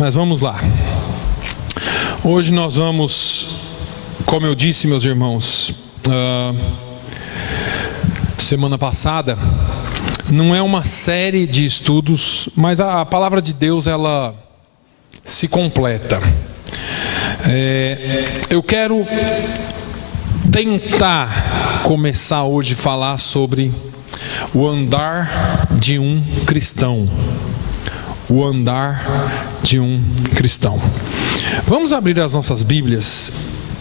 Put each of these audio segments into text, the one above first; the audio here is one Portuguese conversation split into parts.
Mas vamos lá. Hoje nós vamos, como eu disse, meus irmãos, semana passada, não é uma série de estudos, mas a palavra de Deus, ela se completa. Eu quero tentar começar hoje a falar sobre o andar de um cristão. O andar de um cristão. Vamos abrir as nossas Bíblias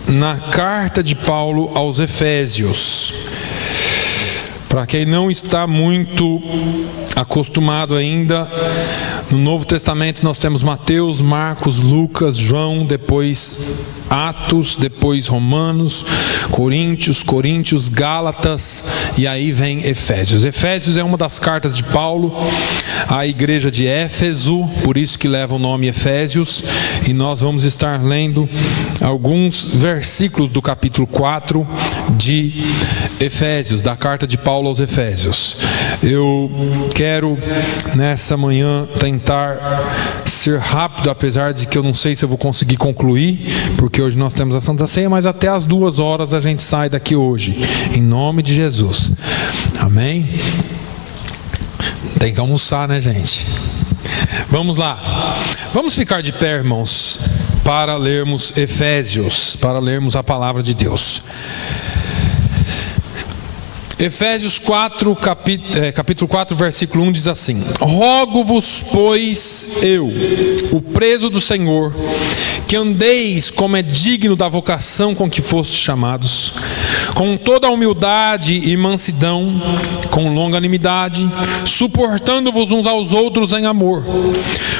na carta de Paulo aos Efésios. Para quem não está muito acostumado ainda, no Novo Testamento nós temos Mateus, Marcos, Lucas, João, depois Atos, depois Romanos, Coríntios, Gálatas, e aí vem Efésios. Efésios é uma das cartas de Paulo à igreja de Éfeso, por isso que leva o nome Efésios, e nós vamos estar lendo alguns versículos do capítulo 4 de Efésios, da carta de Paulo aos Efésios. Eu quero nessa manhã tentar ser rápido, apesar de que eu não sei se eu vou conseguir concluir, porque hoje nós temos a Santa Ceia, mas até as 2 horas a gente sai daqui hoje, em nome de Jesus. Amém? Tem que almoçar, né, gente? Vamos lá. Vamos ficar de pé, irmãos, para lermos Efésios, para lermos a palavra de Deus. Efésios 4, capítulo 4, versículo 1 diz assim: Rogo-vos, pois, eu, o preso do Senhor, que andeis como é digno da vocação com que fostes chamados, com toda a humildade e mansidão, com longanimidade, suportando-vos uns aos outros em amor,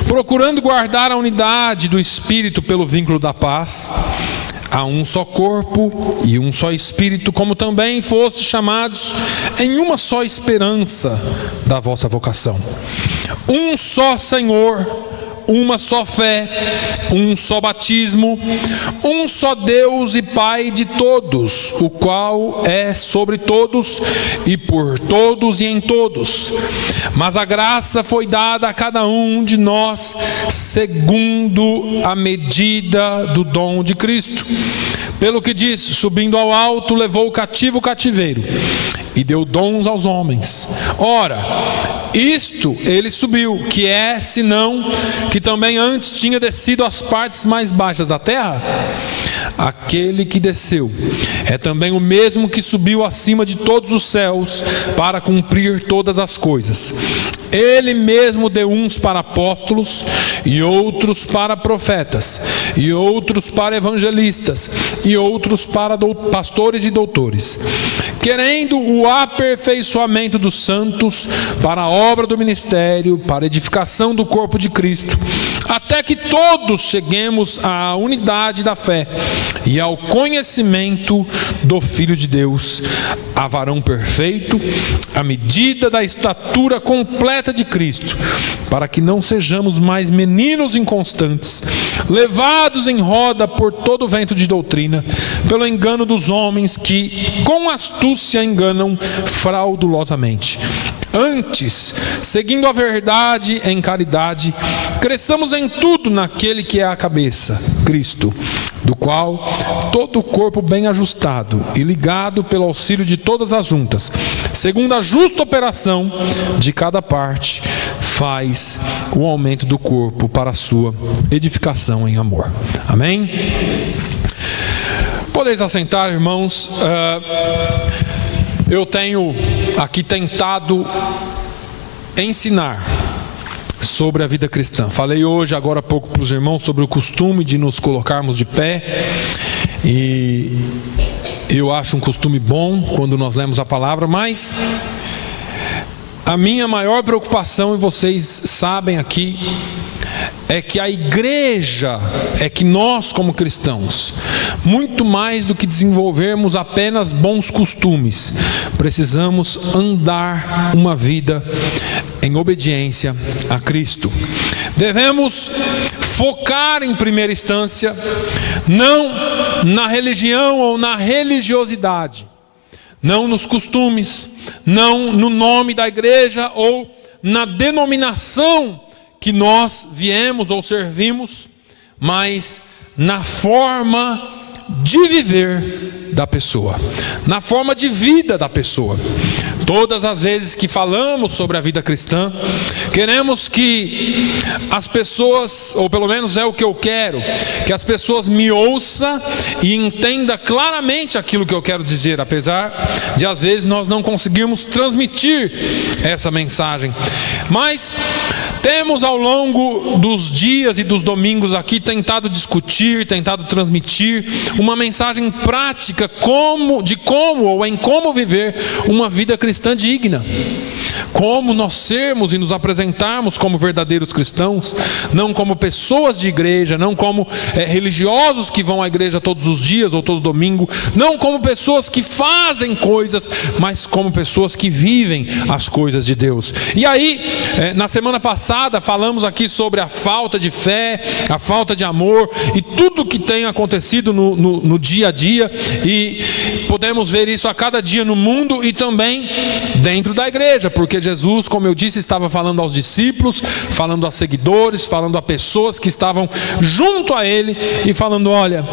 procurando guardar a unidade do Espírito pelo vínculo da paz. Há um só corpo e um só Espírito, como também fostes chamados em uma só esperança da vossa vocação. Um só Senhor, uma só fé, um só batismo, um só Deus e Pai de todos, o qual é sobre todos e por todos e em todos. Mas a graça foi dada a cada um de nós segundo a medida do dom de Cristo. Pelo que diz, subindo ao alto, levou o cativo o cativeiro e deu dons aos homens. Ora, isto ele subiu, que é, senão, que também antes tinha descido às partes mais baixas da terra? Aquele que desceu é também o mesmo que subiu acima de todos os céus para cumprir todas as coisas. Ele mesmo deu uns para apóstolos, e outros para profetas, e outros para evangelistas, e outros para pastores e doutores, querendo o aperfeiçoamento dos santos para a obra do ministério, para a edificação do corpo de Cristo, até que todos cheguemos à unidade da fé e ao conhecimento do Filho de Deus, a varão perfeito, à medida da estatura completa de Cristo, para que não sejamos mais meninos inconstantes, levados em roda por todo vento de doutrina, pelo engano dos homens que com astúcia enganam fraudulosamente. Antes, seguindo a verdade em caridade, cresçamos em tudo naquele que é a cabeça, Cristo, do qual todo o corpo bem ajustado e ligado pelo auxílio de todas as juntas, segundo a justa operação de cada parte, faz o aumento do corpo para a sua edificação em amor. Amém? Podeis assentar, irmãos. Eu tenho aqui tentado ensinar sobre a vida cristã. Falei hoje, agora há pouco, para os irmãos sobre o costume de nos colocarmos de pé. E eu acho um costume bom quando nós lemos a palavra, mas a minha maior preocupação, e vocês sabem aqui, é que a igreja, é que nós como cristãos, muito mais do que desenvolvermos apenas bons costumes, precisamos andar uma vida em obediência a Cristo. Devemos focar em primeira instância, não na religião ou na religiosidade, não nos costumes, não no nome da igreja ou na denominação que nós viemos ou servimos, mas na forma de viver da pessoa, na forma de vida da pessoa. Todas as vezes que falamos sobre a vida cristã, queremos que as pessoas, ou pelo menos é o que eu quero, que as pessoas me ouçam e entendam claramente aquilo que eu quero dizer, apesar de às vezes nós não conseguirmos transmitir essa mensagem. Mas temos ao longo dos dias e dos domingos aqui tentado discutir, tentado transmitir uma mensagem prática de como viver uma vida cristã digna, como nós sermos e nos apresentarmos como verdadeiros cristãos, não como pessoas de igreja, não como religiosos que vão à igreja todos os dias ou todo domingo, não como pessoas que fazem coisas, mas como pessoas que vivem as coisas de Deus. E aí, na semana passada falamos aqui sobre a falta de fé, a falta de amor e tudo que tem acontecido no dia a dia, e podemos ver isso a cada dia no mundo e também dentro da igreja, porque Jesus, como eu disse, estava falando aos discípulos, falando a seguidores, falando a pessoas que estavam junto a ele e falando: olha,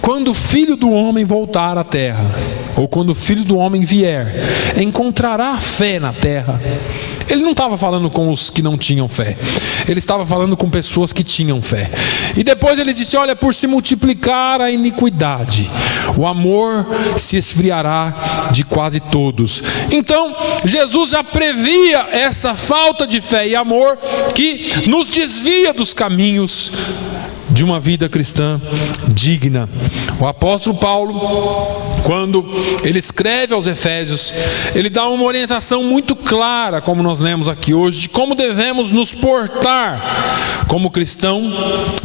quando o Filho do Homem voltar à terra, ou quando o Filho do Homem vier, encontrará fé na terra? Ele não estava falando com os que não tinham fé, ele estava falando com pessoas que tinham fé. E depois ele disse: olha, por se multiplicar a iniquidade, o amor se esfriará de quase todos. Então Jesus já previa essa falta de fé e amor que nos desvia dos caminhos de uma vida cristã digna. O apóstolo Paulo, quando ele escreve aos Efésios, ele dá uma orientação muito clara, como nós lemos aqui hoje, de como devemos nos portar como cristão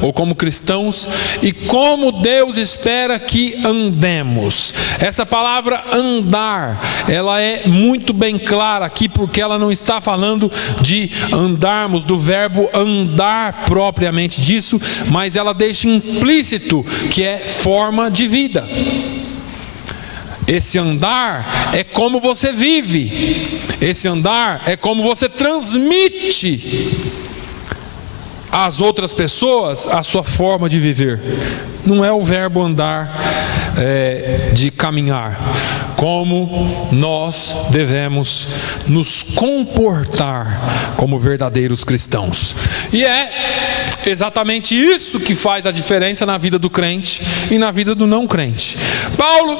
ou como cristãos e como Deus espera que andemos. Essa palavra andar, ela é muito bem clara aqui, porque ela não está falando de andarmos, do verbo andar propriamente disso, mas ela deixa implícito que é forma de vida. Esse andar é como você vive, esse andar é como você transmite às outras pessoas a sua forma de viver. Não é o verbo andar de caminhar. Como nós devemos nos comportar como verdadeiros cristãos. E é exatamente isso que faz a diferença na vida do crente e na vida do não crente. Paulo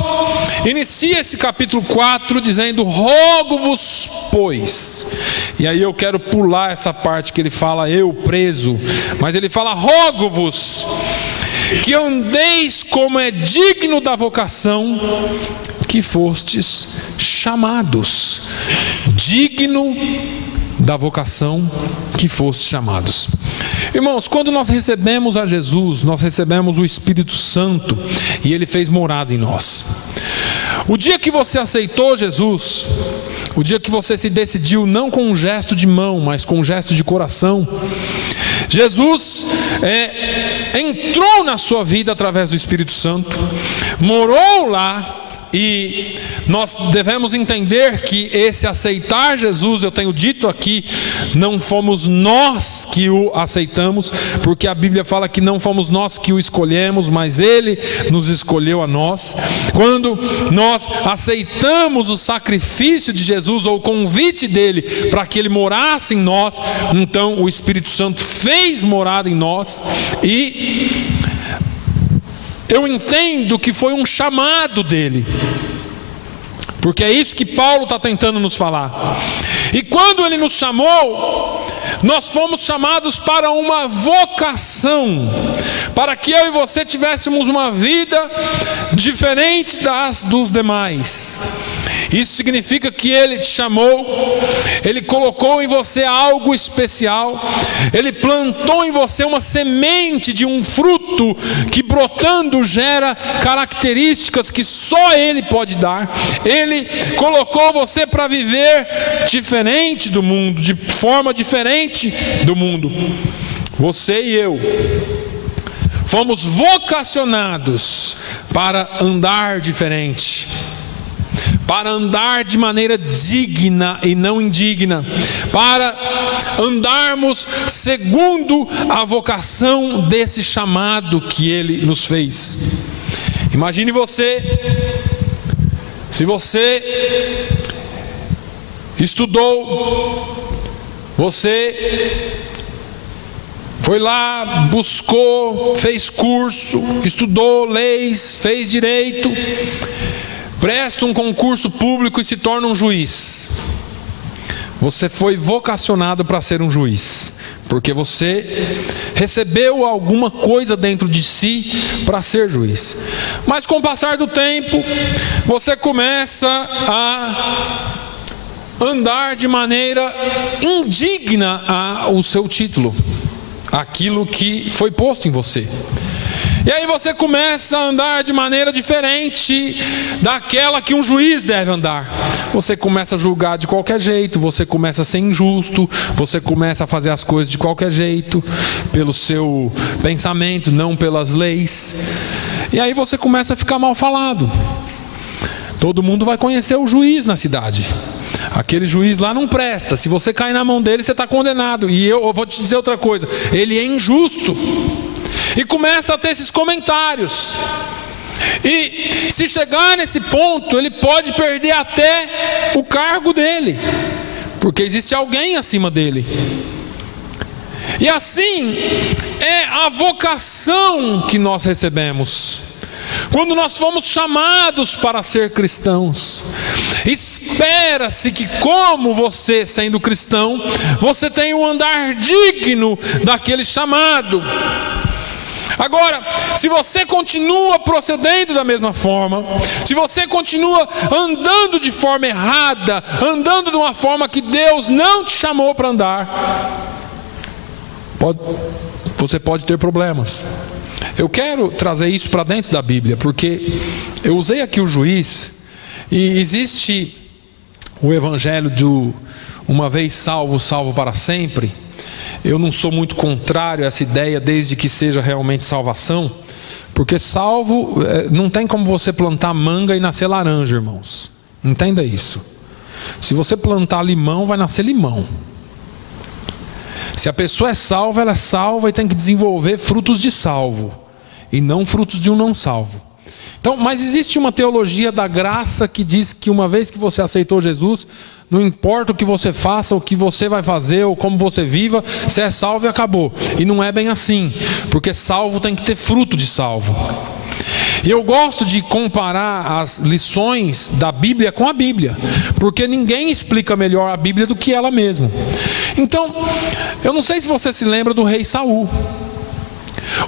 inicia esse capítulo 4 dizendo: rogo-vos, pois. E aí eu quero pular essa parte que ele fala eu preso, mas ele fala: rogo-vos que andeis como é digno da vocação que fostes chamados. Digno da vocação que fostes chamados. Irmãos, quando nós recebemos a Jesus, nós recebemos o Espírito Santo e Ele fez morada em nós. O dia que você aceitou Jesus, o dia que você se decidiu não com um gesto de mão, mas com um gesto de coração, Jesus entrou na sua vida através do Espírito Santo, morou lá. E nós devemos entender que esse aceitar Jesus, eu tenho dito aqui, não fomos nós que o aceitamos, porque a Bíblia fala que não fomos nós que o escolhemos, mas Ele nos escolheu a nós. Quando nós aceitamos o sacrifício de Jesus, ou o convite dele para que Ele morasse em nós, então o Espírito Santo fez morada em nós. E eu entendo que foi um chamado dele, porque é isso que Paulo está tentando nos falar. E quando ele nos chamou, nós fomos chamados para uma vocação, para que eu e você tivéssemos uma vida diferente dos demais. Isso significa que Ele te chamou, Ele colocou em você algo especial, Ele plantou em você uma semente de um fruto que, brotando, gera características que só Ele pode dar. Ele colocou você para viver diferente do mundo, de forma diferente do mundo. Você e eu fomos vocacionados para andar diferente, para andar de maneira digna e não indigna, para andarmos segundo a vocação desse chamado que Ele nos fez. Imagine você, se você estudou, você foi lá, buscou, fez curso, estudou leis, fez direito, presta um concurso público e se torna um juiz. Você foi vocacionado para ser um juiz, porque você recebeu alguma coisa dentro de si para ser juiz. Mas com o passar do tempo, você começa a andar de maneira indigna ao seu título, aquilo que foi posto em você. E aí você começa a andar de maneira diferente daquela que um juiz deve andar. Você começa a julgar de qualquer jeito, você começa a ser injusto, você começa a fazer as coisas de qualquer jeito, pelo seu pensamento, não pelas leis. E aí você começa a ficar mal falado. Todo mundo vai conhecer o juiz na cidade. Aquele juiz lá não presta. Se você cair na mão dele, você está condenado. E eu vou te dizer outra coisa: ele é injusto. E começa a ter esses comentários. E se chegar nesse ponto, ele pode perder até o cargo dele, porque existe alguém acima dele. E assim é a vocação que nós recebemos. Quando nós fomos chamados para ser cristãos, espera-se que, como você sendo cristão, você tenha um andar digno daquele chamado. Agora, se você continua procedendo da mesma forma, se você continua andando de forma errada, andando de uma forma que Deus não te chamou para andar, você pode ter problemas. Eu quero trazer isso para dentro da Bíblia, porque eu usei aqui o juiz, e existe o evangelho do uma vez salvo, salvo para sempre. Eu não sou muito contrário a essa ideia, desde que seja realmente salvação, porque salvo, não tem como você plantar manga e nascer laranja, irmãos. Entenda isso. Se você plantar limão, vai nascer limão. Se a pessoa é salva, ela é salva e tem que desenvolver frutos de salvo, e não frutos de um não salvo. Então, mas existe uma teologia da graça que diz que uma vez que você aceitou Jesus, não importa o que você faça, o que você vai fazer, ou como você viva, você é salvo e acabou. E não é bem assim, porque salvo tem que ter fruto de salvo. E eu gosto de comparar as lições da Bíblia com a Bíblia, porque ninguém explica melhor a Bíblia do que ela mesma. Então, eu não sei se você se lembra do rei Saul.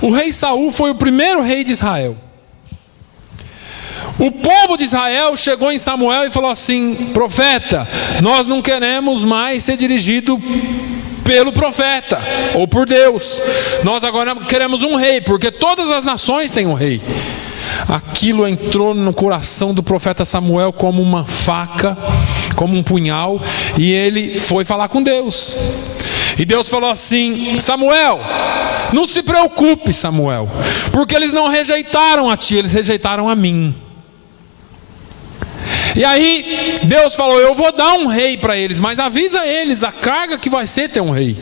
O rei Saul foi o primeiro rei de Israel. O povo de Israel chegou em Samuel e falou assim: profeta, nós não queremos mais ser dirigido pelo profeta ou por Deus. Nós agora queremos um rei, porque todas as nações têm um rei. Aquilo entrou no coração do profeta Samuel como uma faca, como um punhal, e ele foi falar com Deus. E Deus falou assim: Samuel, não se preocupe, Samuel, porque eles não rejeitaram a ti, eles rejeitaram a mim. E aí Deus falou: eu vou dar um rei para eles, mas avisa eles a carga que vai ser ter um rei.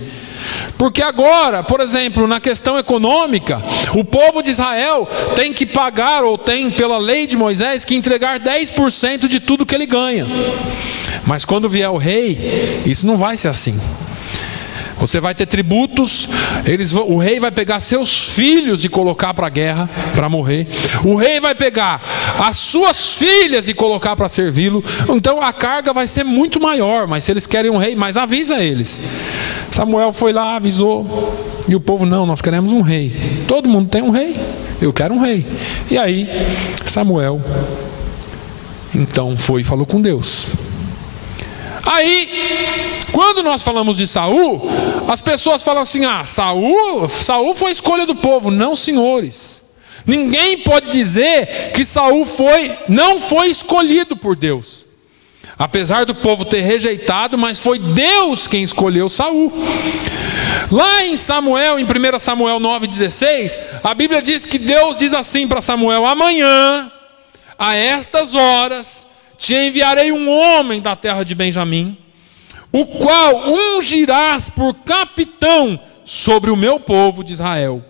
Porque agora, por exemplo, na questão econômica, o povo de Israel tem que pagar, ou tem pela lei de Moisés, que entregar 10% de tudo que ele ganha. Mas quando vier o rei, isso não vai ser assim. Você vai ter tributos, o rei vai pegar seus filhos e colocar para a guerra, para morrer. O rei vai pegar as suas filhas e colocar para servi-lo. Então a carga vai ser muito maior, mas se eles querem um rei, mas avisa eles. Samuel foi lá, avisou, e o povo: não, nós queremos um rei. Todo mundo tem um rei, eu quero um rei. E aí Samuel então foi e falou com Deus. Aí, quando nós falamos de Saul, as pessoas falam assim: ah, Saul foi escolha do povo. Não, senhores. Ninguém pode dizer que Saul não foi escolhido por Deus. Apesar do povo ter rejeitado, mas foi Deus quem escolheu Saul. Lá em Samuel, em 1 Samuel 9,16, a Bíblia diz que Deus diz assim para Samuel: amanhã, a estas horas, te enviarei um homem da terra de Benjamim, o qual ungirás por capitão sobre o meu povo de Israel.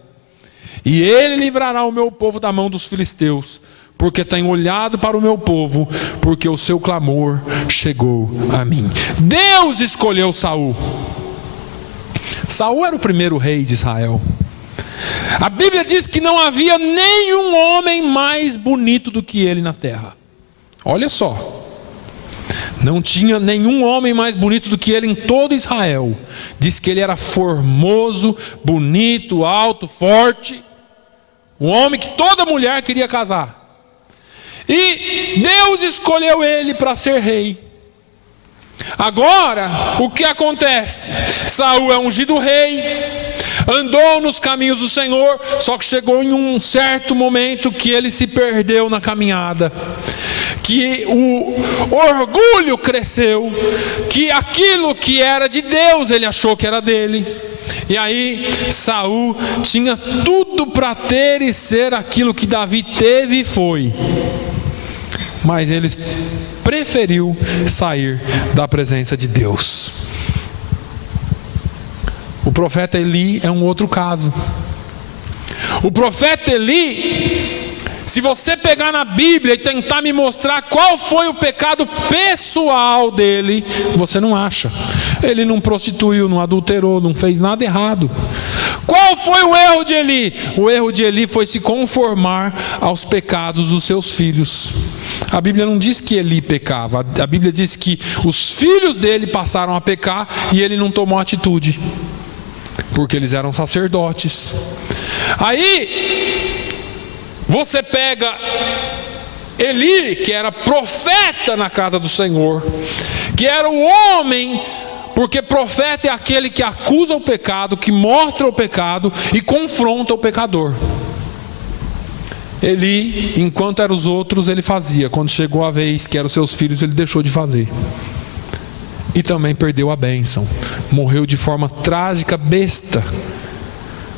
E ele livrará o meu povo da mão dos filisteus, porque tem olhado para o meu povo, porque o seu clamor chegou a mim. Deus escolheu Saul. Saul era o primeiro rei de Israel. A Bíblia diz que não havia nenhum homem mais bonito do que ele na terra. Olha só. Não tinha nenhum homem mais bonito do que ele em todo Israel. Diz que ele era formoso, bonito, alto, forte. Um homem que toda mulher queria casar. E Deus escolheu ele para ser rei. Agora, o que acontece? Saul é ungido rei, andou nos caminhos do Senhor, só que chegou em um certo momento que ele se perdeu na caminhada, que o orgulho cresceu, que aquilo que era de Deus ele achou que era dele. E aí Saul tinha tudo para ter e ser aquilo que Davi teve e foi, mas ele preferiu sair da presença de Deus. O profeta Eli é um outro caso. O profeta Eli, se você pegar na Bíblia e tentar me mostrar qual foi o pecado pessoal dele, você não acha. Ele não prostituiu, não adulterou, não fez nada errado. Qual foi o erro de Eli? O erro de Eli foi se conformar aos pecados dos seus filhos. A Bíblia não diz que Eli pecava. A Bíblia diz que os filhos dele passaram a pecar e ele não tomou atitude, porque eles eram sacerdotes. Aí você pega Eli, que era profeta na casa do Senhor, que era o homem, porque profeta é aquele que acusa o pecado, que mostra o pecado e confronta o pecador. Eli, enquanto eram os outros, ele fazia. Quando chegou a vez que eram seus filhos, ele deixou de fazer. E também perdeu a bênção. Morreu de forma trágica, besta.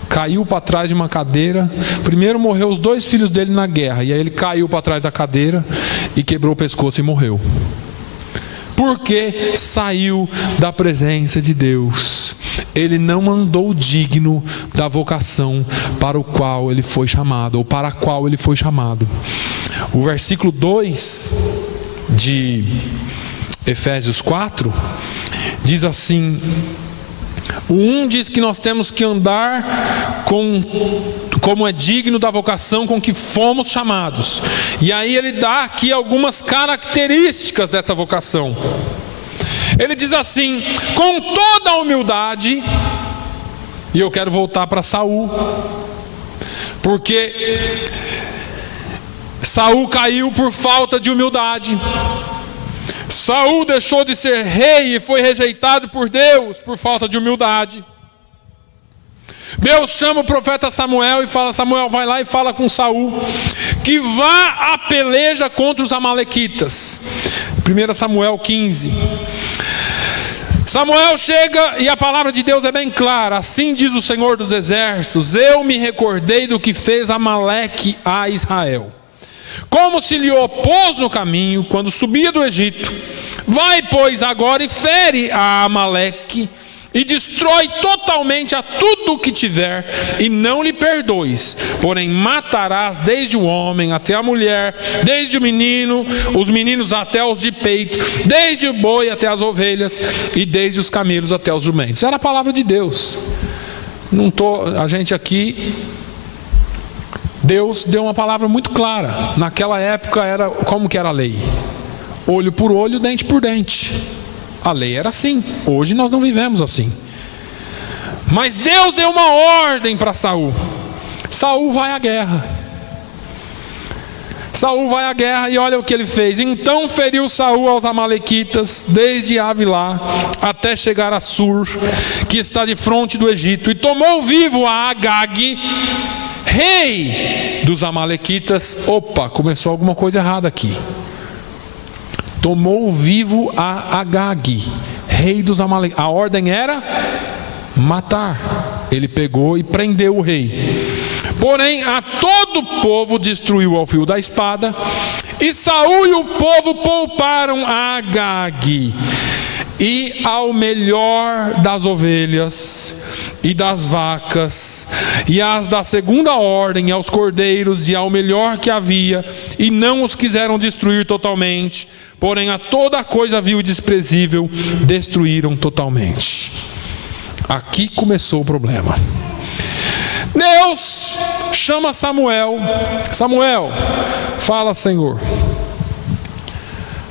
Caiu para trás de uma cadeira. Primeiro morreu os 2 filhos dele na guerra. E aí ele caiu para trás da cadeira e quebrou o pescoço e morreu. Porque saiu da presença de Deus. Ele não andou digno da vocação para o qual ele foi chamado, ou para a qual ele foi chamado. O versículo 2 de Efésios 4 diz assim: o 1 diz que nós temos que andar como é digno da vocação com que fomos chamados. E aí ele dá aqui algumas características dessa vocação. Ele diz assim: com toda a humildade. E eu quero voltar para Saul, porque Saul caiu por falta de humildade. Saul deixou de ser rei e foi rejeitado por Deus por falta de humildade. Deus chama o profeta Samuel e fala: Samuel, vai lá e fala com Saul que vá à peleja contra os amalequitas. 1 Samuel 15. Samuel chega e a palavra de Deus é bem clara. Assim diz o Senhor dos Exércitos: eu me recordei do que fez Amaleque a Israel, como se lhe opôs no caminho quando subia do Egito. Vai, pois, agora e fere a Amaleque e destrói totalmente a tudo o que tiver, e não lhe perdoes, porém matarás desde o homem até a mulher, desde o menino, os meninos até os de peito, desde o boi até as ovelhas, e desde os camelos até os jumentos. Era a palavra de Deus. A gente aqui, Deus deu uma palavra muito clara. Naquela época era como que era a lei? Olho por olho, dente por dente. A lei era assim. Hoje nós não vivemos assim. Mas Deus deu uma ordem para Saul. Saul vai à guerra. Saul vai à guerra e olha o que ele fez. Então feriu Saul aos amalequitas, desde Avilá até chegar a Sur, que está de fronte do Egito, e tomou vivo a Agag, rei dos amalequitas. Opa, começou alguma coisa errada aqui. Tomou vivo a Agag, rei dos amalequitas. A ordem era matar. Ele pegou e prendeu o rei. Porém, a todo o povo destruiu ao fio da espada, E Saul e o povo pouparam a Agag e ao melhor das ovelhas e das vacas, e as da segunda ordem, aos cordeiros, e ao melhor que havia, e não os quiseram destruir totalmente, porém a toda coisa vil e desprezível destruíram totalmente. Aqui começou o problema. Deus chama Samuel. Samuel, fala, Senhor,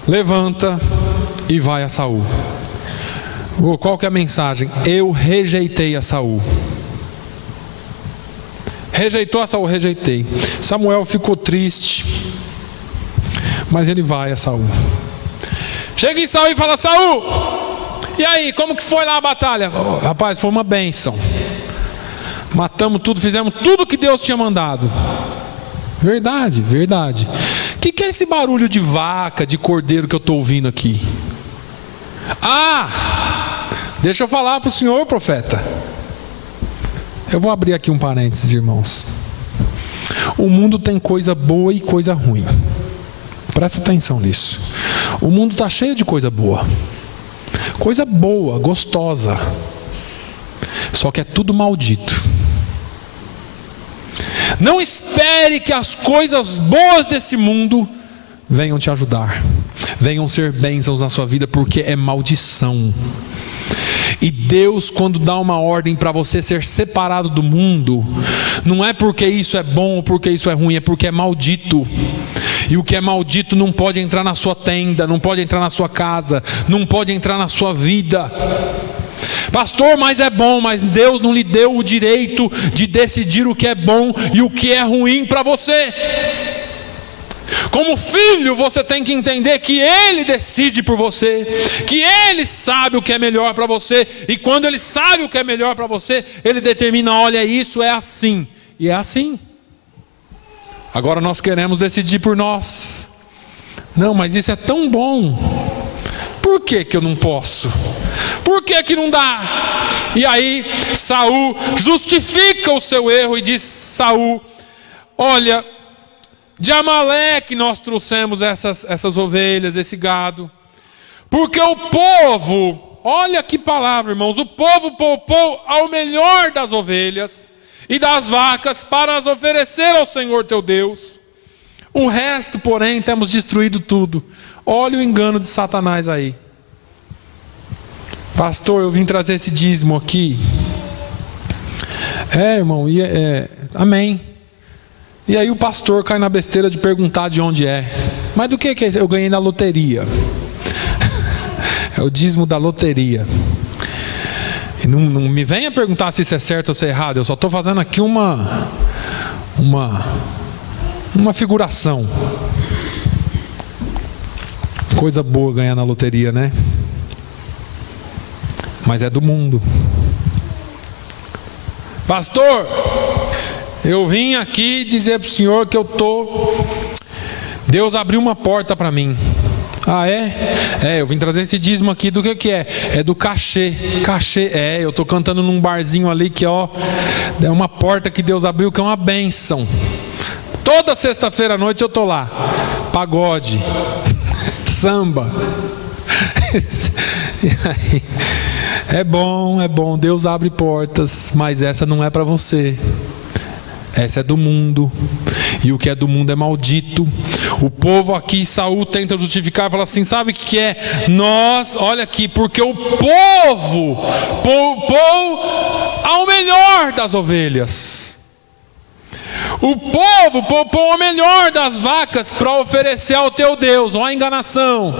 levanta e vai a Saul. Qual que é a mensagem? Eu rejeitei a Saul. Rejeitou a Saul? Rejeitei. Samuel ficou triste, mas ele vai a Saul. Chega em Saul e fala: Saul, e aí, como que foi lá a batalha? Oh, rapaz, foi uma bênção. Matamos tudo, fizemos tudo que Deus tinha mandado. Verdade, verdade. O que é esse barulho de vaca, de cordeiro que eu estou ouvindo aqui? Deixa eu falar para o senhor, profeta. Eu vou abrir aqui um parênteses, irmãos. O mundo tem coisa boa e coisa ruim. Presta atenção nisso. O mundo está cheio de coisa boa. Coisa boa, gostosa. Só que é tudo maldito. Não espere que as coisas boas desse mundo venham te ajudar, venham ser bênçãos na sua vida, porque é maldição. E Deus, quando dá uma ordem para você ser separado do mundo, não é porque isso é bom ou porque isso é ruim, é porque é maldito. E o que é maldito não pode entrar na sua tenda, não pode entrar na sua casa, não pode entrar na sua vida. Pastor, mas é bom, mas Deus não lhe deu o direito de decidir o que é bom e o que é ruim para você. Como filho, você tem que entender que Ele decide por você, que Ele sabe o que é melhor para você, e quando Ele sabe o que é melhor para você, Ele determina: olha, isso é assim, e é assim. Agora nós queremos decidir por nós. Não, mas isso é tão bom, por que eu não posso? Por que não dá? E aí Saul justifica o seu erro e diz: Saul, olha, de Amaleque nós trouxemos essas ovelhas, esse gado, porque o povo, olha que palavra, irmãos, o povo poupou ao melhor das ovelhas e das vacas para as oferecer ao Senhor teu Deus. O resto, porém, temos destruído tudo. Olha o engano de Satanás aí. Pastor, eu vim trazer esse dízimo aqui. Irmão, amém. E aí o pastor cai na besteira de perguntar de onde é. Mas do que é isso? Eu ganhei na loteria. É o dízimo da loteria. E não me venha perguntar se isso é certo ou se é errado. Eu só estou fazendo aqui uma figuração. Coisa boa ganhar na loteria, né? Mas é do mundo. Pastor, eu vim aqui dizer para o senhor que Deus abriu uma porta para mim. Eu vim trazer esse dízimo aqui. Do que é? É do cachê. Eu estou cantando num barzinho ali que é uma porta que Deus abriu, que é uma bênção. Toda sexta-feira à noite eu estou lá. Pagode, samba. E aí, é bom, Deus abre portas, mas essa não é para você. Essa é do mundo, e o que é do mundo é maldito. O povo aqui, Saul tenta justificar e fala assim: sabe o que é? Olha aqui, porque o povo poupou ao melhor das ovelhas, o povo poupou ao melhor das vacas para oferecer ao teu Deus. Olha a enganação.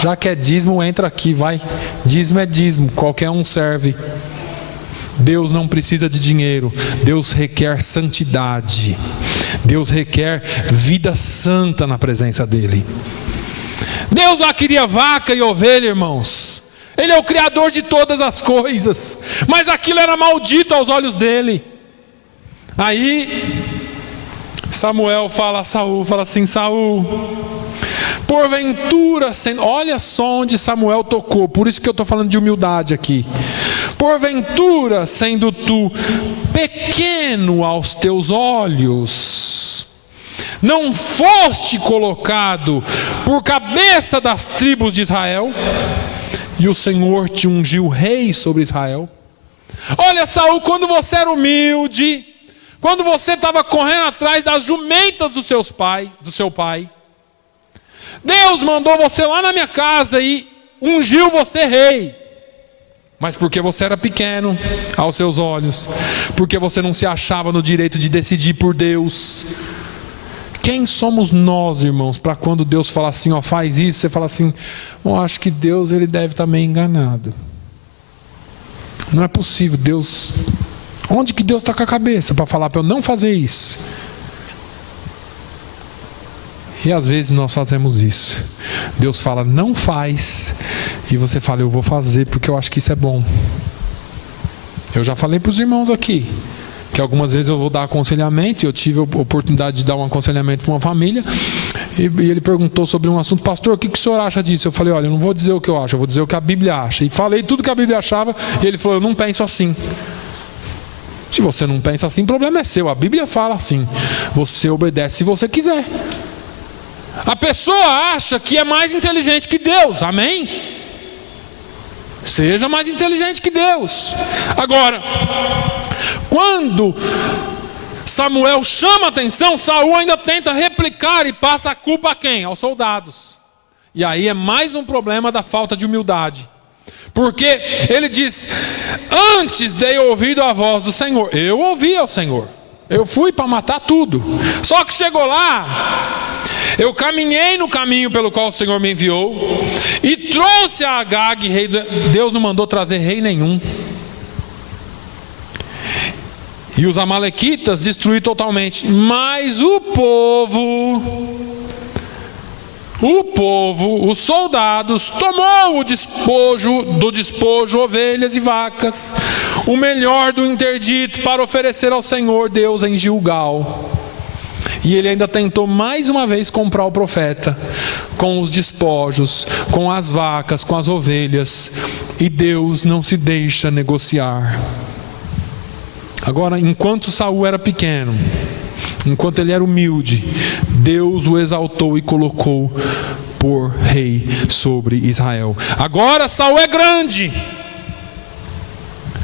Já que é dízimo, entra aqui, vai. Dízimo é dízimo, qualquer um serve. Deus não precisa de dinheiro. Deus requer santidade. Deus requer vida santa na presença dEle. Deus lá queria vaca e ovelha, irmãos. Ele é o Criador de todas as coisas, mas aquilo era maldito aos olhos dEle. Aí Samuel fala a Saul, fala assim: Saul, porventura, olha só onde Samuel tocou, por isso que eu estou falando de humildade aqui. Porventura, sendo tu pequeno aos teus olhos, não foste colocado por cabeça das tribos de Israel, e o Senhor te ungiu rei sobre Israel. Olha, Saul, quando você era humilde, quando você estava correndo atrás das jumentas do seu pai, Deus mandou você lá na minha casa e ungiu você rei. Mas porque você era pequeno aos seus olhos, porque você não se achava no direito de decidir por Deus. Quem somos nós, irmãos, para quando Deus fala assim, ó, faz isso, você fala assim, acho que Deus, ele deve estar meio enganado. Não é possível, Deus, onde que Deus está com a cabeça para falar para eu não fazer isso? E às vezes nós fazemos isso. Deus fala, não faz, e você fala, eu vou fazer porque eu acho que isso é bom. Eu já falei para os irmãos aqui, que algumas vezes eu vou dar aconselhamento, e eu tive a oportunidade de dar um aconselhamento para uma família, e ele perguntou sobre um assunto, pastor, o que o senhor acha disso? Eu falei, olha, eu não vou dizer o que eu acho, eu vou dizer o que a Bíblia acha. E falei tudo que a Bíblia achava, e ele falou, eu não penso assim. Se você não pensa assim, o problema é seu, a Bíblia fala assim, você obedece se você quiser. A pessoa acha que é mais inteligente que Deus, amém? Seja mais inteligente que Deus. Agora, quando Samuel chama a atenção, Saul ainda tenta replicar e passa a culpa a quem? Aos soldados. E aí é mais um problema da falta de humildade. Porque ele diz, antes dei ouvido à voz do Senhor. Eu ouvi ao Senhor. Eu fui para matar tudo. Só que chegou lá, eu caminhei no caminho pelo qual o Senhor me enviou e trouxe a Agag, rei. Deus não mandou trazer rei nenhum. E os amalequitas destruí totalmente. Mas o povo, os soldados, tomou do despojo, ovelhas e vacas, o melhor do interdito, para oferecer ao Senhor Deus em Gilgal. E ele ainda tentou mais uma vez comprar o profeta, com os despojos, com as vacas, com as ovelhas. E Deus não se deixa negociar. Agora, enquanto Saul era pequeno, enquanto ele era humilde, Deus o exaltou e colocou por rei sobre Israel. Agora Saul é grande,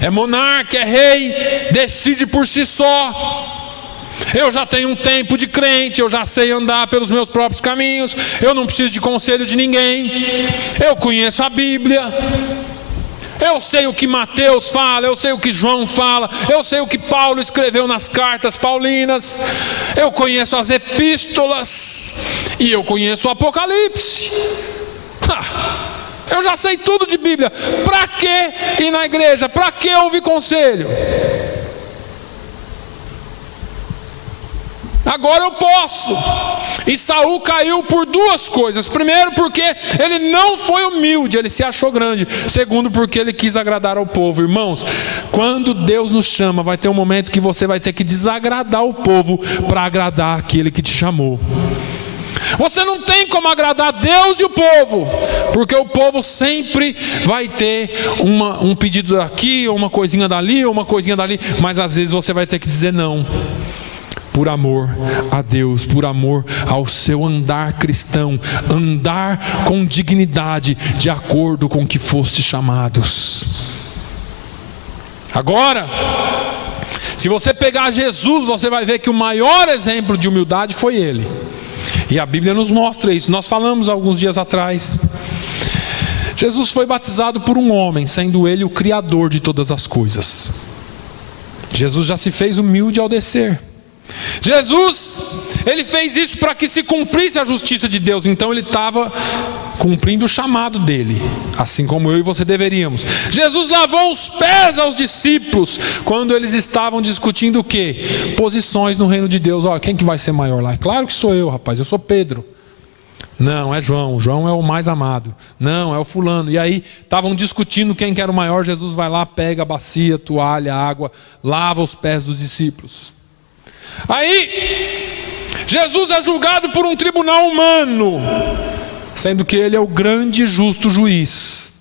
é monarca, é rei, decide por si só. Eu já tenho um tempo de crente, eu já sei andar pelos meus próprios caminhos, eu não preciso de conselho de ninguém, eu conheço a Bíblia. Eu sei o que Mateus fala, eu sei o que João fala, eu sei o que Paulo escreveu nas cartas paulinas, eu conheço as epístolas e eu conheço o Apocalipse. Eu já sei tudo de Bíblia. Para que ir na igreja? Para que ouvir conselho? Agora eu posso. E Saul caiu por duas coisas. Primeiro, porque ele não foi humilde, ele se achou grande. Segundo, porque ele quis agradar ao povo. Irmãos, quando Deus nos chama, vai ter um momento que você vai ter que desagradar o povo para agradar aquele que te chamou. Você não tem como agradar Deus e o povo, porque o povo sempre vai ter um pedido daqui, ou uma coisinha dali, ou uma coisinha dali. Mas às vezes você vai ter que dizer não, por amor a Deus, por amor ao seu andar cristão, andar com dignidade, de acordo com o que foste chamados. Agora, se você pegar Jesus, você vai ver que o maior exemplo de humildade foi ele. E a Bíblia nos mostra isso. Nós falamos alguns dias atrás. Jesus foi batizado por um homem, sendo ele o Criador de todas as coisas. Jesus já se fez humilde ao descer. Jesus, ele fez isso para que se cumprisse a justiça de Deus. Então ele estava cumprindo o chamado dele, assim como eu e você deveríamos. Jesus lavou os pés aos discípulos quando eles estavam discutindo o quê? Posições no reino de Deus. Olha, quem que vai ser maior lá? Claro que sou eu, rapaz, eu sou Pedro. Não, é João. João é o mais amado. Não, é o fulano. E aí estavam discutindo quem que era o maior. Jesus vai lá, pega a bacia, toalha, água, lava os pés dos discípulos. Aí Jesus é julgado por um tribunal humano, sendo que ele é o grande e justo juiz.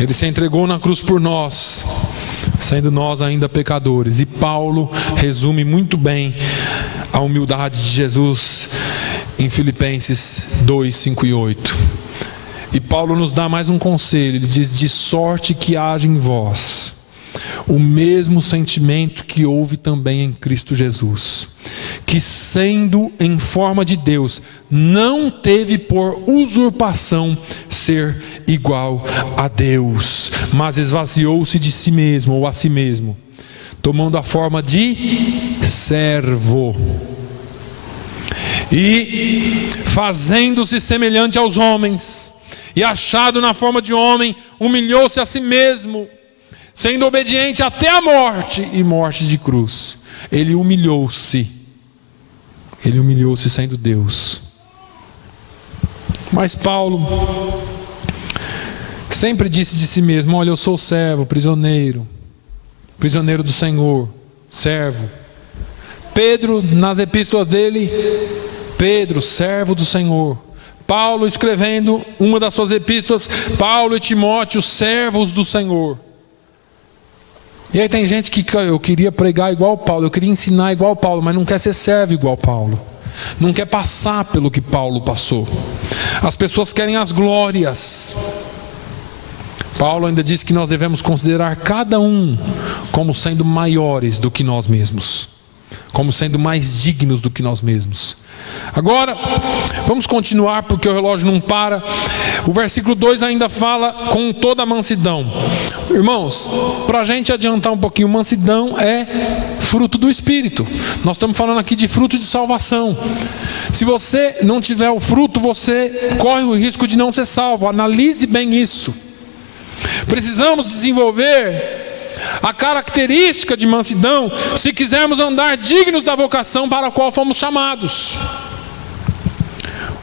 Ele se entregou na cruz por nós, sendo nós ainda pecadores. E Paulo resume muito bem a humildade de Jesus em Filipenses 2, 5 e 8. E Paulo nos dá mais um conselho. Ele diz: de sorte que haja em vós o mesmo sentimento que houve também em Cristo Jesus, que sendo em forma de Deus, não teve por usurpação ser igual a Deus, mas esvaziou-se de si mesmo, ou a si mesmo, tomando a forma de servo, e fazendo-se semelhante aos homens, e achado na forma de homem, humilhou-se a si mesmo, sendo obediente até a morte, e morte de cruz. Ele humilhou-se sendo Deus. Mas Paulo sempre disse de si mesmo: olha, eu sou servo, prisioneiro do Senhor, servo. Pedro, nas epístolas dele, Pedro, servo do Senhor. Paulo, escrevendo uma das suas epístolas, Paulo e Timóteo, servos do Senhor. E aí tem gente que eu queria pregar igual Paulo, eu queria ensinar igual Paulo, mas não quer ser servo igual Paulo, não quer passar pelo que Paulo passou. As pessoas querem as glórias. Paulo ainda diz que nós devemos considerar cada um como sendo maiores do que nós mesmos, como sendo mais dignos do que nós mesmos. Agora, vamos continuar, porque o relógio não para. O versículo 2 ainda fala: com toda a mansidão. Irmãos, para a gente adiantar um pouquinho, mansidão é fruto do Espírito. Nós estamos falando aqui de fruto de salvação. Se você não tiver o fruto, você corre o risco de não ser salvo. Analise bem isso. Precisamos desenvolver a característica de mansidão se quisermos andar dignos da vocação para a qual fomos chamados.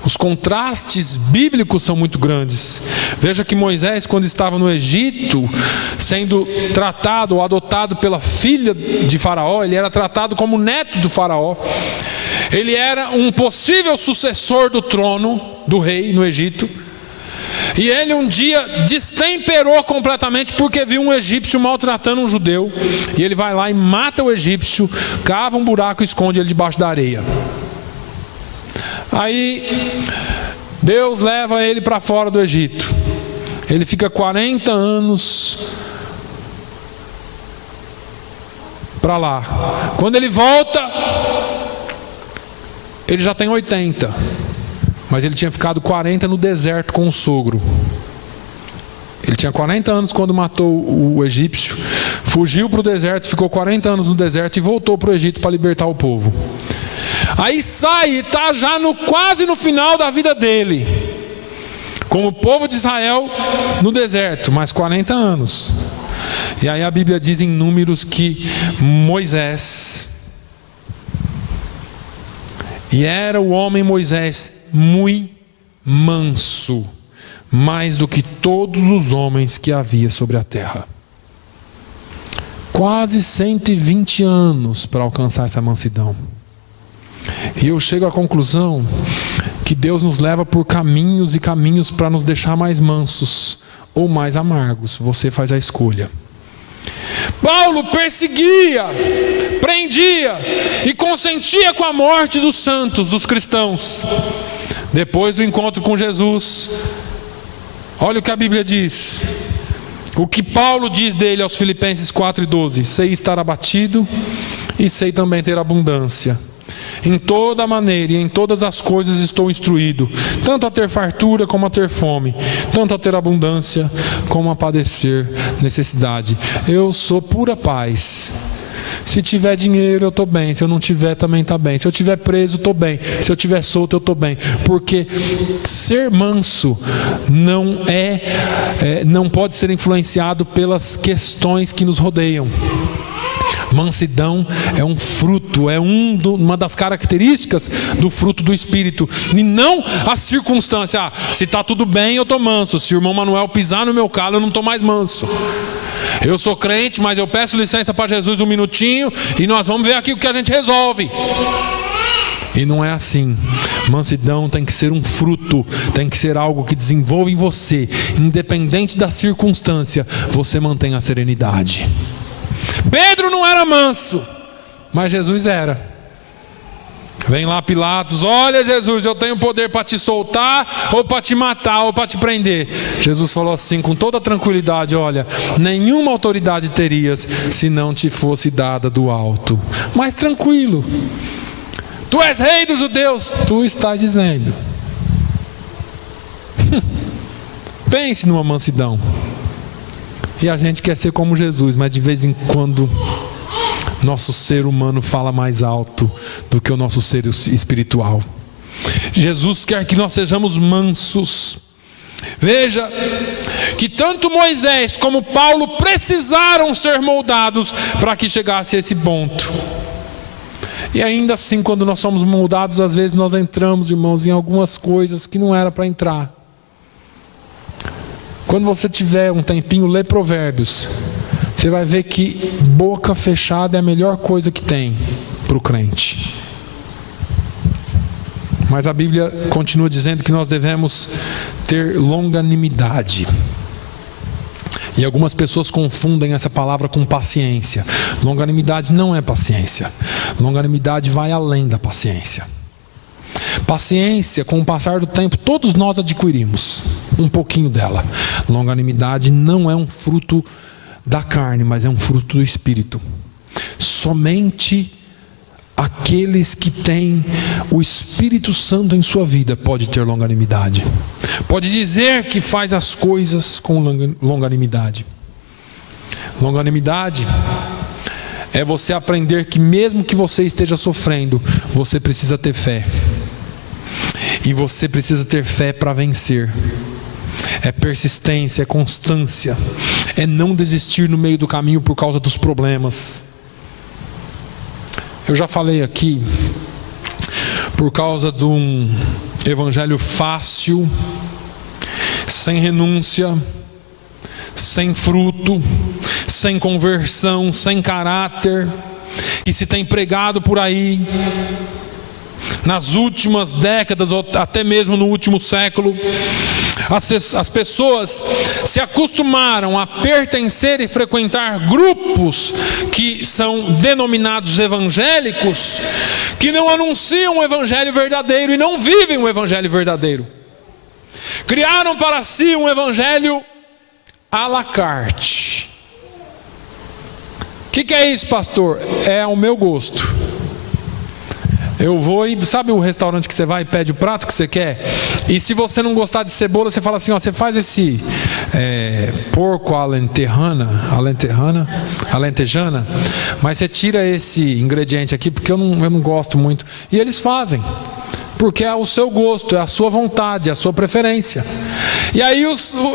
Os contrastes bíblicos são muito grandes. Veja que Moisés, quando estava no Egito, sendo tratado ou adotado pela filha de Faraó, ele era tratado como neto do Faraó. Ele era um possível sucessor do trono do rei no Egito. E ele um dia destemperou completamente porque viu um egípcio maltratando um judeu. E ele vai lá e mata o egípcio, cava um buraco e esconde ele debaixo da areia. Aí Deus leva ele para fora do Egito. Ele fica 40 anos para lá. Quando ele volta, ele já tem 80. Mas ele tinha ficado 40 no deserto com o sogro. Ele tinha 40 anos quando matou o egípcio, fugiu para o deserto, ficou 40 anos no deserto e voltou para o Egito para libertar o povo. Aí sai e está já quase no final da vida dele, com o povo de Israel no deserto, mais 40 anos. E aí a Bíblia diz em Números que Moisés, e era o homem Moisés muito manso, mais do que todos os homens que havia sobre a terra. Quase 120 anos para alcançar essa mansidão. E eu chego à conclusão que Deus nos leva por caminhos e caminhos para nos deixar mais mansos ou mais amargos. Você faz a escolha. Paulo perseguia, prendia e consentia com a morte dos santos, dos cristãos. Depois do encontro com Jesus, olha o que a Bíblia diz. O que Paulo diz dele aos Filipenses 4:12: sei estar abatido e sei também ter abundância. Em toda maneira e em todas as coisas estou instruído, tanto a ter fartura como a ter fome, tanto a ter abundância como a padecer necessidade. Eu sou pura paz. Se tiver dinheiro eu estou bem, se eu não tiver também está bem. Se eu tiver preso estou bem, se eu tiver solto eu estou bem. Porque ser manso não pode ser influenciado pelas questões que nos rodeiam. Mansidão é um fruto, é uma das características do fruto do Espírito, e não a circunstância. Se está tudo bem eu estou manso, se o irmão Manuel pisar no meu calo eu não estou mais manso. Eu sou crente, mas eu peço licença para Jesus um minutinho e nós vamos ver aqui o que a gente resolve. E não é assim. Mansidão tem que ser um fruto, tem que ser algo que desenvolve em você. Independente da circunstância, você mantém a serenidade. Pedro não era manso, mas Jesus era. Vem lá Pilatos: olha Jesus, eu tenho poder para te soltar, ou para te matar, ou para te prender. Jesus falou assim com toda tranquilidade: olha, nenhuma autoridade terias se não te fosse dada do alto. Mas tranquilo. Tu és rei dos judeus, tu estás dizendo. Pense numa mansidão. E a gente quer ser como Jesus, mas de vez em quando nosso ser humano fala mais alto do que o nosso ser espiritual. Jesus quer que nós sejamos mansos. Veja que tanto Moisés como Paulo precisaram ser moldados para que chegasse a esse ponto. E ainda assim, quando nós somos moldados, às vezes nós entramos, irmãos, em algumas coisas que não era para entrar. Quando você tiver um tempinho, lê Provérbios. Você vai ver que boca fechada é a melhor coisa que tem para o crente. Mas a Bíblia continua dizendo que nós devemos ter longanimidade. E algumas pessoas confundem essa palavra com paciência. Longanimidade não é paciência. Longanimidade vai além da paciência. Paciência, com o passar do tempo, todos nós adquirimos um pouquinho dela. Longanimidade não é um fruto da carne, mas é um fruto do Espírito. Somente aqueles que têm o Espírito Santo em sua vida pode ter longanimidade. Pode dizer que faz as coisas com longanimidade. Longanimidade é você aprender que mesmo que você esteja sofrendo, você precisa ter fé. E você precisa ter fé para vencer. É persistência, é constância, é não desistir no meio do caminho por causa dos problemas. Eu já falei aqui, por causa de um evangelho fácil, sem renúncia, sem fruto, sem conversão, sem caráter, que se tem pregado por aí, nas últimas décadas, ou até mesmo no último século. As pessoas se acostumaram a pertencer e frequentar grupos que são denominados evangélicos, que não anunciam o evangelho verdadeiro e não vivem o evangelho verdadeiro. Criaram para si um evangelho à la carte. O que é isso, pastor? É ao meu gosto. Eu vou e sabe o restaurante que você vai e pede o prato que você quer? E se você não gostar de cebola, você fala assim: ó, você faz esse porco alentejana, mas você tira esse ingrediente aqui porque eu não gosto muito. E eles fazem, porque é o seu gosto, é a sua vontade, é a sua preferência. E aí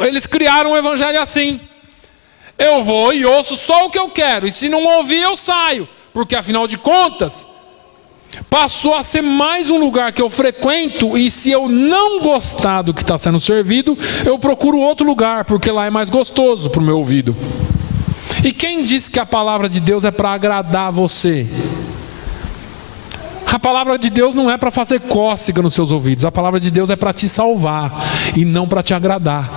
eles criaram um evangelho assim: eu vou e ouço só o que eu quero, e se não ouvir eu saio, porque afinal de contas passou a ser mais um lugar que eu frequento, e se eu não gostar do que está sendo servido, eu procuro outro lugar, porque lá é mais gostoso para o meu ouvido. E quem disse que a palavra de Deus é para agradar você? A palavra de Deus não é para fazer cócega nos seus ouvidos. A palavra de Deus é para te salvar e não para te agradar.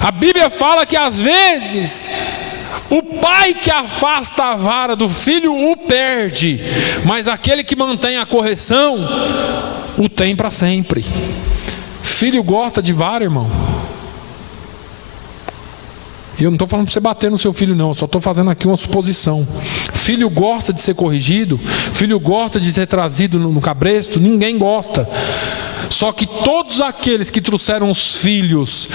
A Bíblia fala que às vezes o pai que afasta a vara do filho o perde, mas aquele que mantém a correção o tem para sempre. Filho gosta de vara, irmão. E eu não estou falando para você bater no seu filho, não. Eu só estou fazendo aqui uma suposição. Filho gosta de ser corrigido. Filho gosta de ser trazido no cabresto. Ninguém gosta. Só que todos aqueles que trouxeram os filhos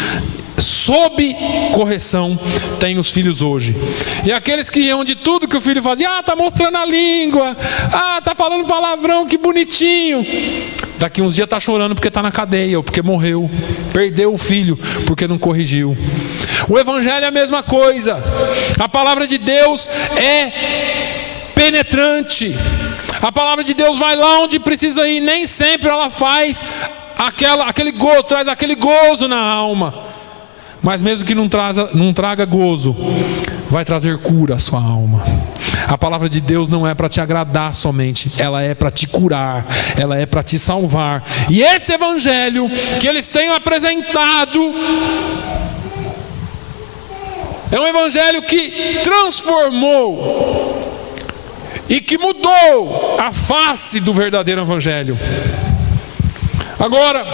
sob correção têm os filhos hoje. E aqueles que iam de tudo que o filho fazia: está mostrando a língua, está falando palavrão, que bonitinho. Daqui uns dias está chorando porque está na cadeia, ou porque morreu, perdeu o filho porque não corrigiu. O evangelho é a mesma coisa. A palavra de Deus é penetrante. A palavra de Deus vai lá onde precisa ir. Nem sempre ela faz aquele gozo, traz aquele gozo na alma. Mas mesmo que não traga gozo, vai trazer cura à sua alma. A palavra de Deus não é para te agradar somente, ela é para te curar, ela é para te salvar. E esse evangelho que eles têm apresentado é um evangelho que transformou e que mudou a face do verdadeiro evangelho. Agora,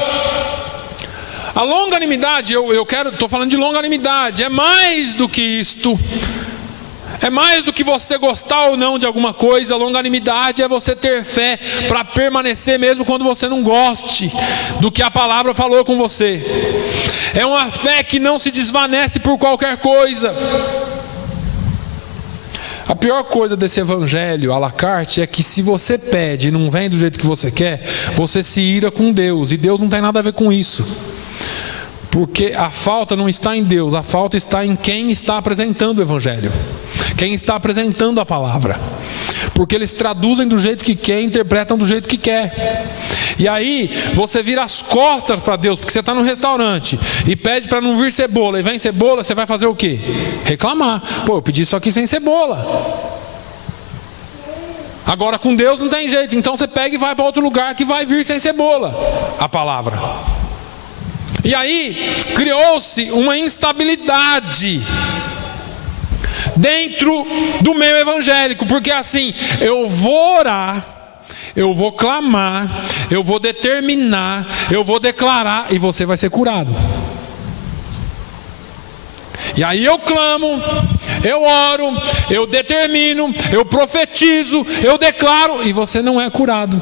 a longanimidade, estou falando de longanimidade, é mais do que isto. É mais do que você gostar ou não de alguma coisa. A longanimidade é você ter fé para permanecer mesmo quando você não goste do que a palavra falou com você. É uma fé que não se desvanece por qualquer coisa. A pior coisa desse evangelho à la carte é que se você pede e não vem do jeito que você quer, você se ira com Deus, e Deus não tem nada a ver com isso. Porque a falta não está em Deus, a falta está em quem está apresentando o evangelho, quem está apresentando a palavra. Porque eles traduzem do jeito que quer, interpretam do jeito que quer. E aí você vira as costas para Deus, porque você está no restaurante e pede para não vir cebola, e vem cebola, você vai fazer o quê? Reclamar. Pô, eu pedi isso aqui sem cebola. Agora com Deus não tem jeito, então você pega e vai para outro lugar que vai vir sem cebola a palavra. E aí criou-se uma instabilidade dentro do meio evangélico, porque assim, eu vou orar, eu vou clamar, eu vou determinar, eu vou declarar, e você vai ser curado. E aí eu clamo, eu oro, eu determino, eu profetizo, eu declaro, e você não é curado.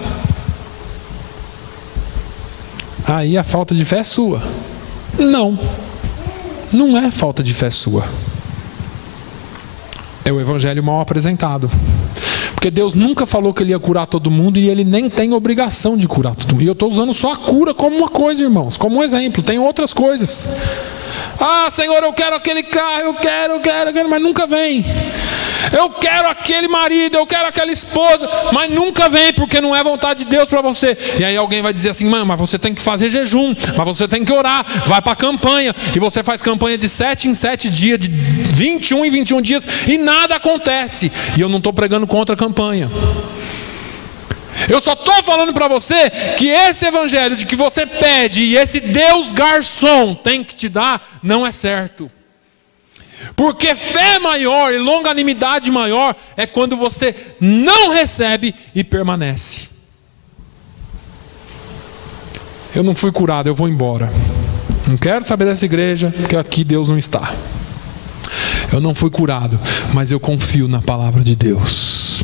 Aí a falta de fé é sua. Não, não é falta de fé sua. É o evangelho mal apresentado. Porque Deus nunca falou que Ele ia curar todo mundo, e Ele nem tem obrigação de curar todo mundo. E eu estou usando só a cura como uma coisa, irmãos, como um exemplo. Tem outras coisas. Ah, Senhor, eu quero aquele carro, eu quero, mas nunca vem. Eu quero aquele marido, eu quero aquela esposa, mas nunca vem, porque não é vontade de Deus para você. E aí alguém vai dizer assim: mãe, mas você tem que fazer jejum, mas você tem que orar, vai para a campanha. E você faz campanha de 7 em 7 dias, de 21 em 21 dias, e nada acontece. E eu não estou pregando contra a campanha. Eu só estou falando para você que esse evangelho de que você pede e esse Deus garçom tem que te dar, não é certo. Porque fé maior e longanimidade maior é quando você não recebe e permanece. Eu não fui curado, eu vou embora. Não quero saber dessa igreja, porque aqui Deus não está. Eu não fui curado, mas eu confio na palavra de Deus.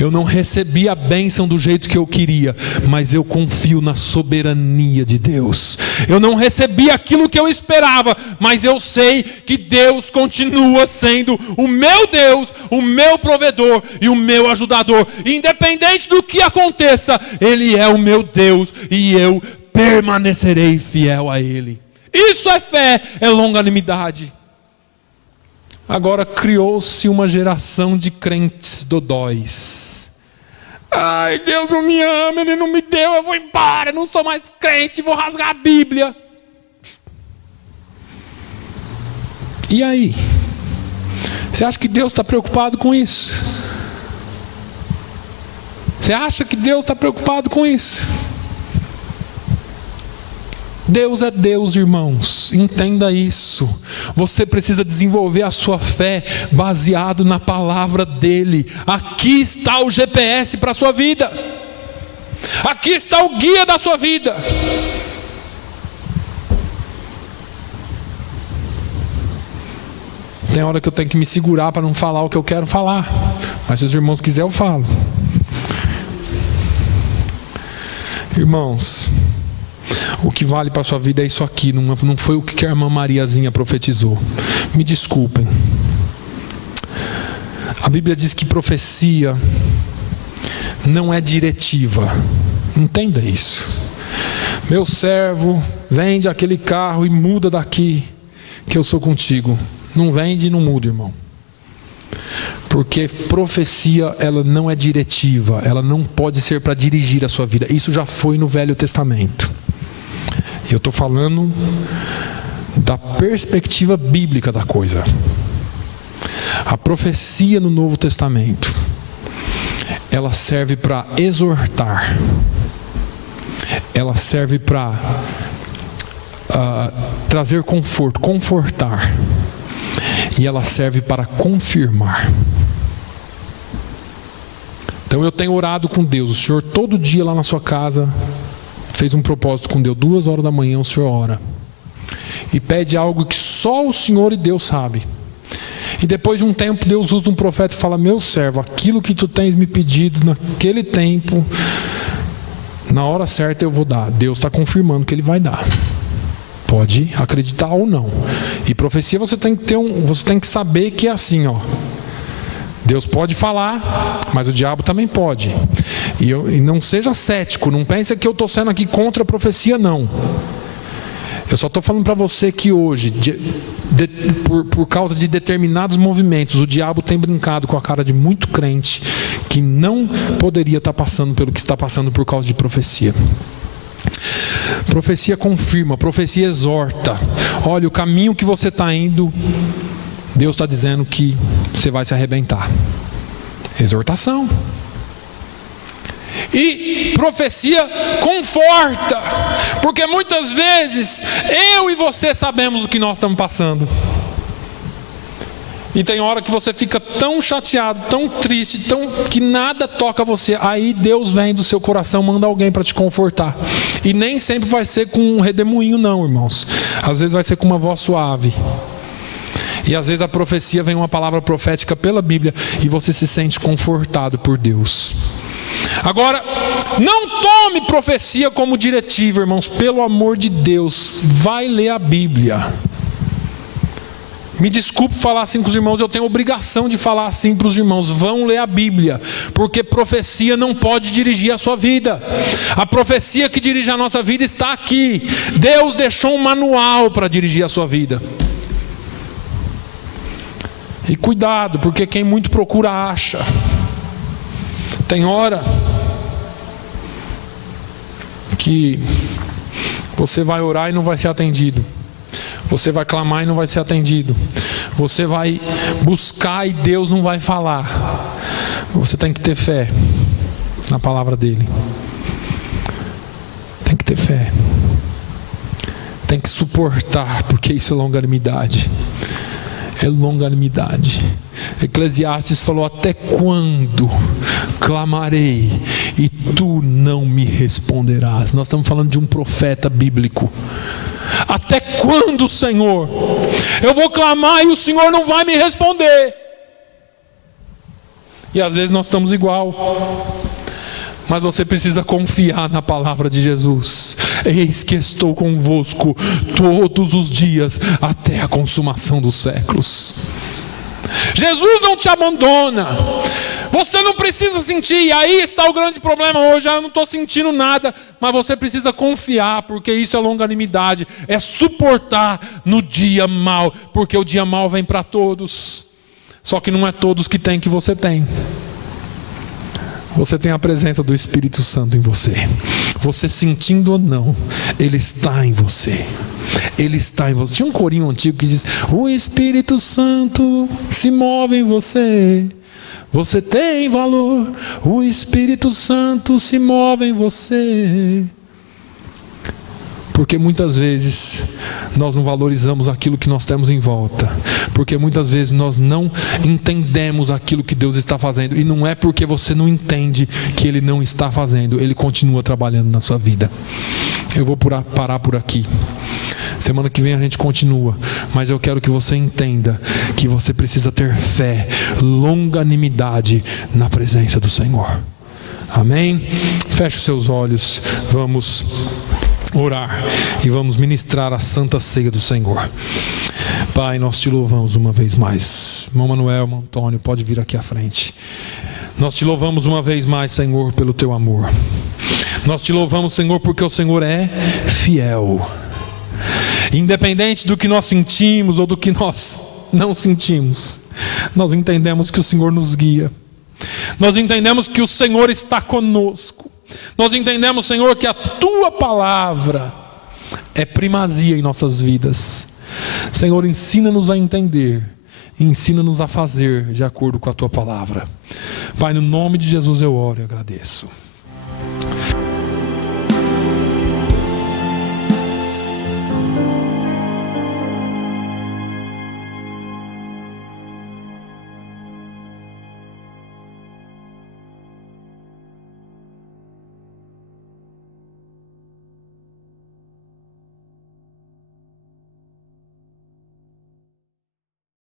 Eu não recebi a bênção do jeito que eu queria, mas eu confio na soberania de Deus. Eu não recebi aquilo que eu esperava, mas eu sei que Deus continua sendo o meu Deus, o meu provedor e o meu ajudador. Independente do que aconteça, Ele é o meu Deus e eu permanecerei fiel a Ele. Isso é fé, é longanimidade. Agora criou-se uma geração de crentes dodóis. Ai, Deus não me ama, Ele não me deu, eu vou embora, não sou mais crente, vou rasgar a Bíblia. E aí? Você acha que Deus está preocupado com isso? Você acha que Deus está preocupado com isso? Deus é Deus, irmãos, entenda isso. Você precisa desenvolver a sua fé baseado na palavra dEle. Aqui está o GPS para a sua vida. Aqui está o guia da sua vida. Tem hora que eu tenho que me segurar para não falar o que eu quero falar, mas se os irmãos quiserem eu falo. Irmãos, o que vale para a sua vida é isso aqui, não foi o que a irmã Mariazinha profetizou. Me desculpem. A Bíblia diz que profecia não é diretiva. Entenda isso. Meu servo, vende aquele carro e muda daqui, que eu sou contigo. Não vende e não muda, irmão. Porque profecia, ela não é diretiva. Ela não pode ser para dirigir a sua vida. Isso já foi no Velho Testamento. Eu estou falando da perspectiva bíblica da coisa. A profecia no Novo Testamento, ela serve para exortar, ela serve para trazer conforto, confortar, e ela serve para confirmar. Então eu tenho orado com Deus. O senhor todo dia lá na sua casa fez um propósito com Deus. 2 horas da manhã o senhor ora e pede algo que só o Senhor e Deus sabe. E depois de um tempo Deus usa um profeta e fala: meu servo, aquilo que tu tens me pedido naquele tempo, na hora certa eu vou dar. Deus está confirmando que Ele vai dar. Pode acreditar ou não. E profecia você tem que saber que é assim, ó. Deus pode falar, mas o diabo também pode. E não seja cético, não pense que eu estou sendo aqui contra a profecia, não. Eu só estou falando para você que hoje, por causa de determinados movimentos, o diabo tem brincado com a cara de muito crente que não poderia estar passando pelo que está passando por causa de profecia. Profecia confirma, profecia exorta. Olha, o caminho que você está indo, Deus está dizendo que você vai se arrebentar. Exortação. E profecia conforta, porque muitas vezes eu e você sabemos o que nós estamos passando. E tem hora que você fica tão chateado, tão triste, que nada toca você. Aí Deus vem do seu coração, manda alguém para te confortar. E nem sempre vai ser com um redemoinho não, irmãos. Às vezes vai ser com uma voz suave. E às vezes a profecia vem uma palavra profética pela Bíblia e você se sente confortado por Deus. Agora, não tome profecia como diretiva, irmãos. Pelo amor de Deus, vai ler a Bíblia. Me desculpe falar assim com os irmãos, eu tenho obrigação de falar assim para os irmãos. Vão ler a Bíblia, porque profecia não pode dirigir a sua vida. A profecia que dirige a nossa vida está aqui. Deus deixou um manual para dirigir a sua vida. E cuidado, porque quem muito procura acha. Tem hora que você vai orar e não vai ser atendido. Você vai clamar e não vai ser atendido. Você vai buscar e Deus não vai falar. Você tem que ter fé na palavra dele. Tem que ter fé. Tem que suportar, porque isso é longanimidade. É longanimidade. Eclesiastes falou: até quando clamarei e tu não me responderás? Nós estamos falando de um profeta bíblico. Até quando, Senhor? Eu vou clamar e o Senhor não vai me responder. E às vezes nós estamos igual. Mas você precisa confiar na palavra de Jesus. Eis que estou convosco todos os dias até a consumação dos séculos. Jesus não te abandona. Você não precisa sentir. E aí está o grande problema hoje. Eu não estou sentindo nada. Mas você precisa confiar, porque isso é longanimidade. É suportar no dia mau, porque o dia mau vem para todos. Só que não é todos que tem que você tem. Você tem a presença do Espírito Santo em você. Você sentindo ou não, Ele está em você. Ele está em você. Tinha um corinho antigo que diz: o Espírito Santo se move em você. Você tem valor. O Espírito Santo se move em você. Porque muitas vezes nós não valorizamos aquilo que nós temos em volta. Porque muitas vezes nós não entendemos aquilo que Deus está fazendo. E não é porque você não entende que Ele não está fazendo. Ele continua trabalhando na sua vida. Eu vou parar por aqui. Semana que vem a gente continua. Mas eu quero que você entenda que você precisa ter fé, longanimidade na presença do Senhor. Amém? Feche os seus olhos. Vamos orar e vamos ministrar a santa ceia do Senhor. Pai, nós te louvamos uma vez mais. Irmão Manuel, irmão Antônio, pode vir aqui à frente. Nós te louvamos uma vez mais, Senhor, pelo teu amor. Nós te louvamos, Senhor, porque o Senhor é fiel. Independente do que nós sentimos ou do que nós não sentimos, nós entendemos que o Senhor nos guia. Nós entendemos que o Senhor está conosco. Nós entendemos, Senhor, que a Tua palavra é primazia em nossas vidas. Senhor, ensina-nos a entender, ensina-nos a fazer de acordo com a Tua palavra. Pai, no nome de Jesus eu oro e agradeço.